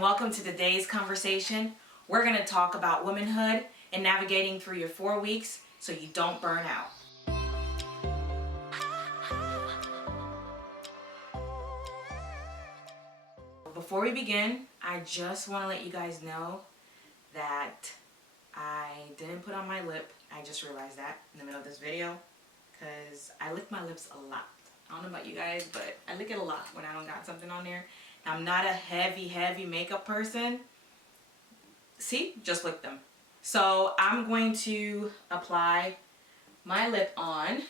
Welcome to today's conversation. We're going to talk about womanhood and navigating through your 4 weeks so you don't burn out. Before we begin, I just want to let you guys know that I didn't put on my lip. I just realized that in the middle of this video because I lick my lips a lot. I don't know about you guys, but I lick it a lot when I don't got something on there. I'm not a heavy makeup person. See, just lick them. So I'm going to apply my lip on.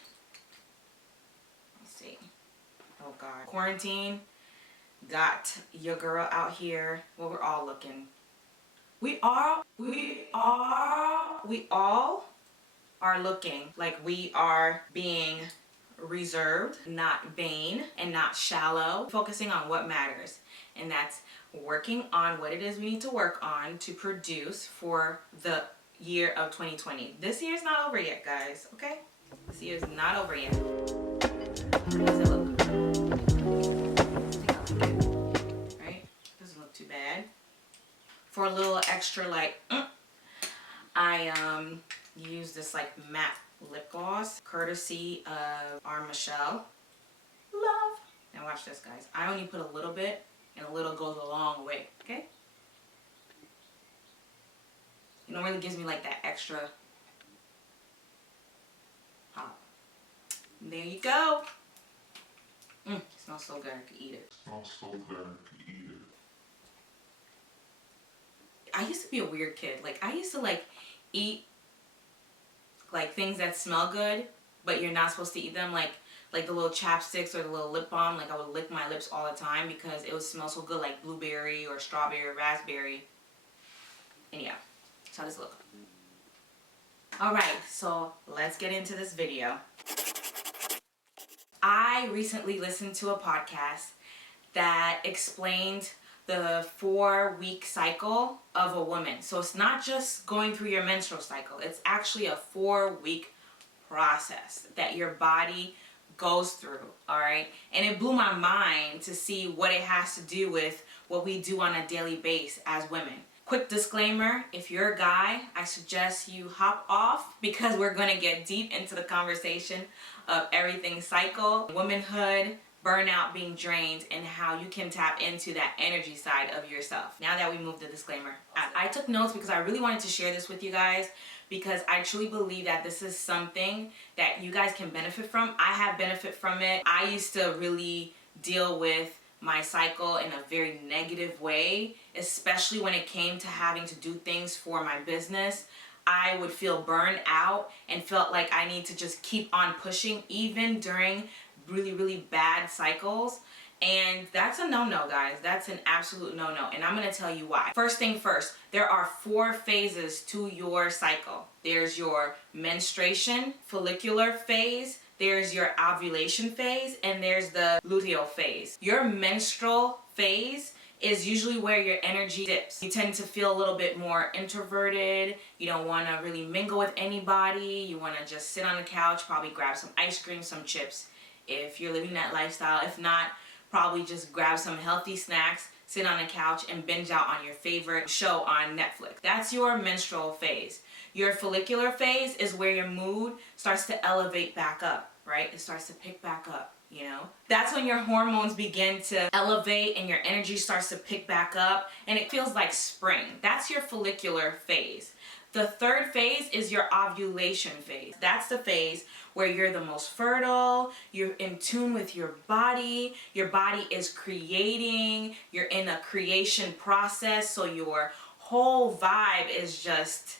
Let's see. Oh God. Quarantine got your girl out here. Well, we're all looking. We all are looking like we are being reserved, not vain, and not shallow, focusing on what matters, and that's working on what it is we need to work on to produce for the year of 2020. This year's not over yet, guys, okay? This year's not over yet. How does it look? I think I like it. Right? Doesn't look too bad. For a little extra, I use this matte lip gloss, courtesy of R.Michelle. Love. Now watch this, guys. I only put a little bit, and a little goes a long way, okay? It really gives me that extra pop. And there you go. It smells so good, I could eat it. I used to be a weird kid. I used to eat things that smell good, but you're not supposed to eat them, like the little chapsticks or the little lip balm. I would lick my lips all the time because it would smell so good, like blueberry or strawberry or raspberry. And yeah, that's how this look. Alright, so let's get into this video. I recently listened to a podcast that explained the 4-week cycle of a woman. So it's not just going through your menstrual cycle. It's actually a 4-week process that your body goes through, all right? And it blew my mind to see what it has to do with what we do on a daily basis as women. Quick disclaimer, if you're a guy, I suggest you hop off because we're going to get deep into the conversation of everything cycle, womanhood, burnout, being drained, and how you can tap into that energy side of yourself. Now that we moved the disclaimer, I took notes because I really wanted to share this with you guys because I truly believe that this is something that you guys can benefit from. I have benefit from it. I used to really deal with my cycle in a very negative way, especially when it came to having to do things for my business. I would feel burned out and felt like I need to just keep on pushing even during really bad cycles, and that's a no-no, guys. That's an absolute no-no, and I'm gonna tell you why. First thing first, there are 4 phases to your cycle. There's your menstruation, follicular phase, there's your ovulation phase, and there's the luteal phase. Your menstrual phase is usually where your energy dips. You tend to feel a little bit more introverted. You don't want to really mingle with anybody. You want to just sit on the couch, probably grab some ice cream, some chips, if you're living that lifestyle. If not, probably just grab some healthy snacks, sit on a couch, and binge out on your favorite show on Netflix. That's your menstrual phase. Your follicular phase is where your mood starts to elevate back up, right? It starts to pick back up, you know? That's when your hormones begin to elevate and your energy starts to pick back up, and it feels like spring. That's your follicular phase. The 3rd phase is your ovulation phase. That's the phase where you're the most fertile, you're in tune with your body is creating, you're in a creation process, so your whole vibe is just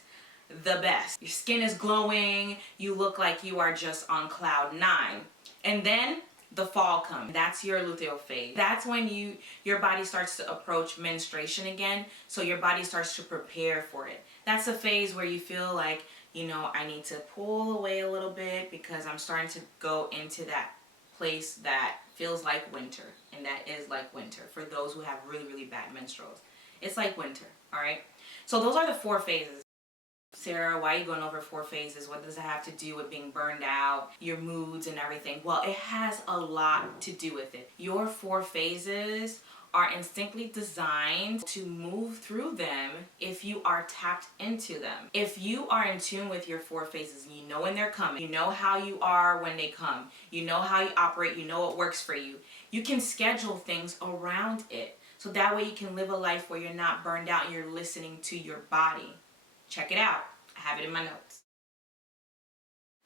the best. Your skin is glowing, you look like you are just on cloud 9. And then the fall comes. That's your luteal phase. That's when your body starts to approach menstruation again, so your body starts to prepare for it. That's a phase where you feel like, I need to pull away a little bit because I'm starting to go into that place that feels like winter, and that is like winter for those who have really bad menstruals. It's like winter, all right? So those are the 4 phases. Sarah, why are you going over 4 phases? What does it have to do with being burned out, your moods and everything? Well, it has a lot to do with it. Your 4 phases are instinctively designed to move through them if you are tapped into them. If you are in tune with your 4 phases, you know when they're coming, you know how you are when they come, you know how you operate, you know what works for you, you can schedule things around it. So that way you can live a life where you're not burned out and you're listening to your body. Check it out. I have it in my notes.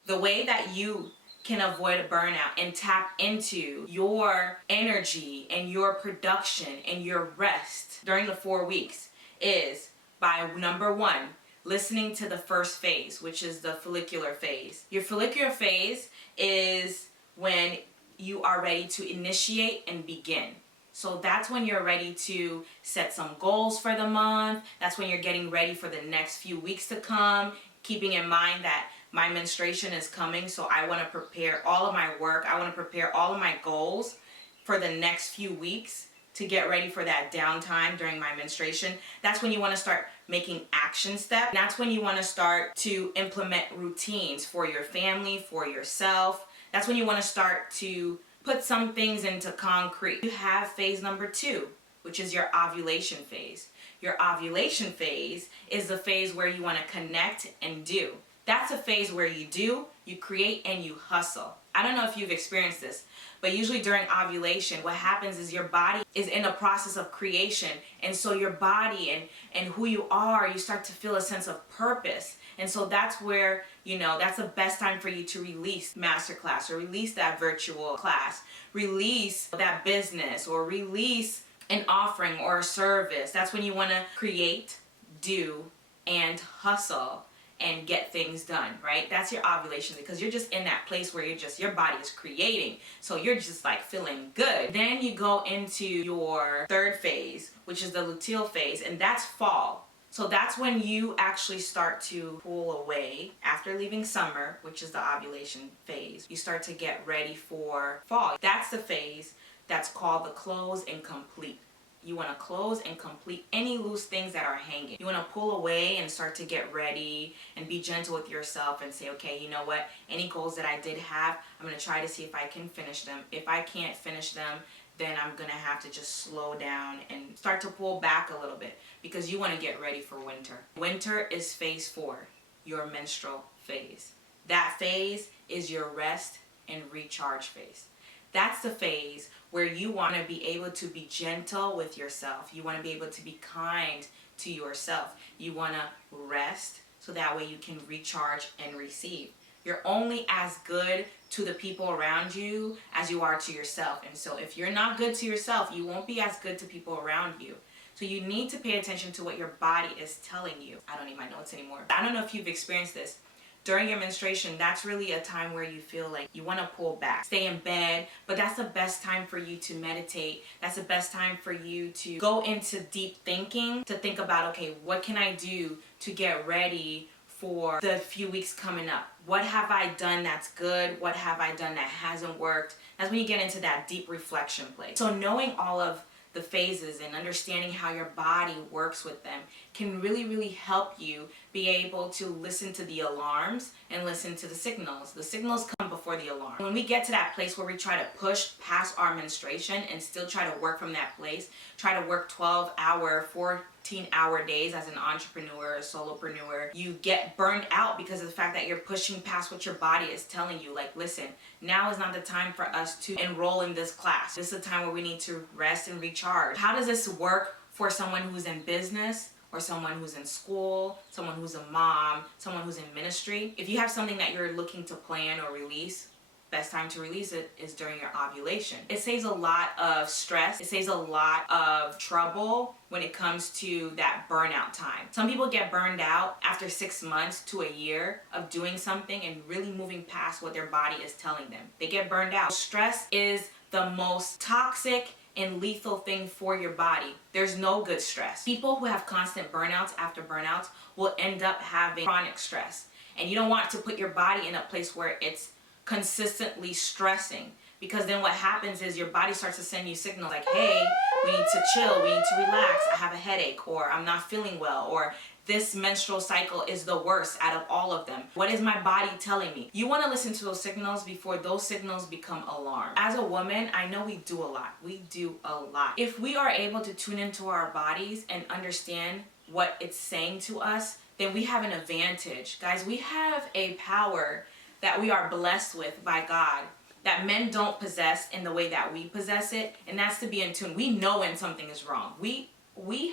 The way that you can avoid a burnout and tap into your energy and your production and your rest during the 4 weeks is by, number 1, listening to the first phase, which is the follicular phase. Your follicular phase is when you are ready to initiate and begin. So that's when you're ready to set some goals for the month. That's when you're getting ready for the next few weeks to come, keeping in mind that my menstruation is coming, so I want to prepare all of my work. I want to prepare all of my goals for the next few weeks to get ready for that downtime during my menstruation. That's when you want to start making action steps. That's when you want to start to implement routines for your family, for yourself. That's when you want to start to put some things into concrete. You have phase number 2, which is your ovulation phase. Your ovulation phase is the phase where you want to connect and do. That's a phase where you do, you create, and you hustle. I don't know if you've experienced this, but usually during ovulation, what happens is your body is in a process of creation. And so your body and who you are, you start to feel a sense of purpose. And so that's where, that's the best time for you to release masterclass or release that virtual class, release that business or release an offering or a service. That's when you want to create, do, and hustle and get things done, right? That's your ovulation, because you're just in that place where your body is creating. So you're just like feeling good. Then you go into your 3rd phase, which is the luteal phase, and that's fall. So that's when you actually start to pull away after leaving summer, which is the ovulation phase. You start to get ready for fall. That's the phase that's called the close and complete. You want to close and complete any loose things that are hanging. You want to pull away and start to get ready and be gentle with yourself and say, okay, you know what? Any goals that I did have, I'm going to try to see if I can finish them. If I can't finish them, then I'm going to have to just slow down and start to pull back a little bit, because you want to get ready for winter. Winter is phase 4, your menstrual phase. That phase is your rest and recharge phase. That's the phase where you want to be able to be gentle with yourself. You want to be able to be kind to yourself. You want to rest so that way you can recharge and receive. You're only as good to the people around you as you are to yourself. And so if you're not good to yourself, you won't be as good to people around you. So you need to pay attention to what your body is telling you. I don't need my notes anymore. I don't know if you've experienced this. During your menstruation, that's really a time where you feel like you want to pull back, stay in bed, but that's the best time for you to meditate. That's the best time for you to go into deep thinking, to think about, okay, what can I do to get ready for the few weeks coming up? What have I done that's good? What have I done that hasn't worked? That's when you get into that deep reflection place. So knowing all of the phases and understanding how your body works with them can really, really help you be able to listen to the alarms and listen to the signals. The signals come before the alarm. When we get to that place where we try to push past our menstruation and still try to work from that place, try to work 12-hour, 14-hour days as an entrepreneur, a solopreneur, you get burned out because of the fact that you're pushing past what your body is telling you. Like, listen, now is not the time for us to enroll in this class. This is a time where we need to rest and recharge. How does this work for someone who's in business, or someone who's in school, someone who's a mom, someone who's in ministry? If you have something that you're looking to plan or release, best time to release it is during your ovulation. It saves a lot of stress. It saves a lot of trouble when it comes to that burnout time. Some people get burned out after 6 months to a year of doing something and really moving past what their body is telling them. They get burned out. Stress is the most toxic and lethal thing for your body. There's no good stress. People who have constant burnouts after burnouts will end up having chronic stress. And you don't want to put your body in a place where it's consistently stressing, Because then what happens is your body starts to send you signals like, hey, we need to chill, we need to relax, I have a headache, or I'm not feeling well, or this menstrual cycle is the worst out of all of them. What is my body telling me? You want to listen to those signals before those signals become alarm. As a woman, I know we do a lot. We do a lot. If we are able to tune into our bodies and understand what it's saying to us, then we have an advantage. Guys, we have a power that we are blessed with by God that men don't possess in the way that we possess it, and that's to be in tune. We know when something is wrong. We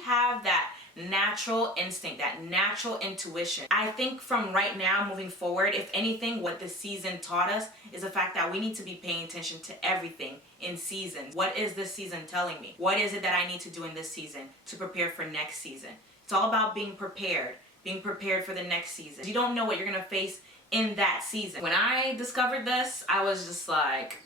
have that natural instinct, that natural intuition. I think from right now moving forward, if anything, what this season taught us is the fact that we need to be paying attention to everything in seasons. What is this season telling me? What is it that I need to do in this season to prepare for next season? It's all about being prepared for the next season. You don't know what you're gonna face in that season. When I discovered this, I was just like,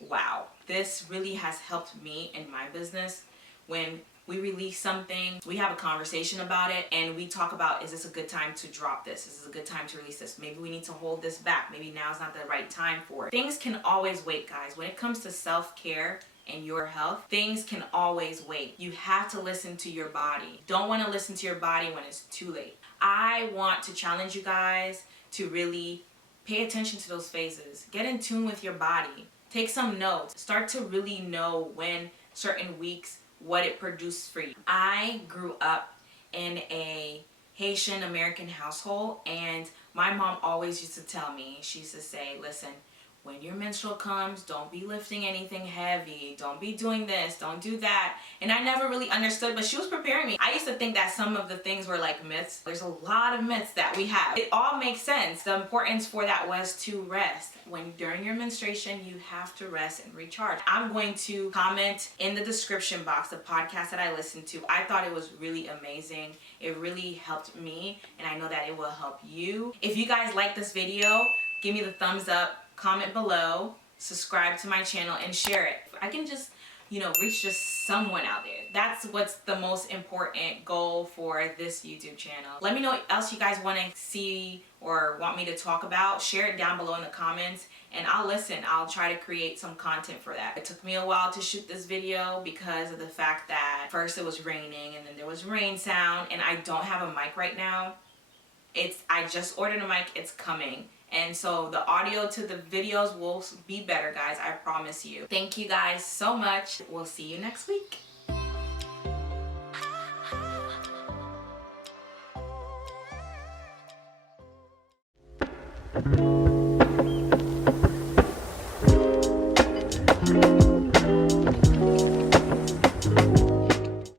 wow, this really has helped me in my business. When we release something, we have a conversation about it, and we talk about, is this a good time to drop this? Is this a good time to release this? Maybe we need to hold this back. Maybe now's not the right time for it. Things can always wait, guys. When it comes to self-care and your health, things can always wait. You have to listen to your body. Don't want to listen to your body when it's too late. I want to challenge you guys to really pay attention to those phases. Get in tune with your body. Take some notes. Start to really know when certain weeks, what it produced for you. I grew up in a Haitian American household, and my mom always used to tell me, she used to say, listen, when your menstrual comes, don't be lifting anything heavy. Don't be doing this. Don't do that. And I never really understood, but she was preparing me. I used to think that some of the things were like myths. There's a lot of myths that we have. It all makes sense. The importance for that was to rest. During your menstruation, you have to rest and recharge. I'm going to comment in the description box the podcast that I listened to. I thought it was really amazing. It really helped me, and I know that it will help you. If you guys like this video, give me the thumbs up. Comment below, subscribe to my channel, and share it. I can just, reach just someone out there. That's what's the most important goal for this YouTube channel. Let me know what else you guys want to see or want me to talk about. Share it down below in the comments, and I'll listen. I'll try to create some content for that. It took me a while to shoot this video because of the fact that first it was raining, and then there was rain sound, and I don't have a mic right now. I just ordered a mic. It's coming. And so the audio to the videos will be better, guys. I promise you. Thank you guys so much. We'll see you next week.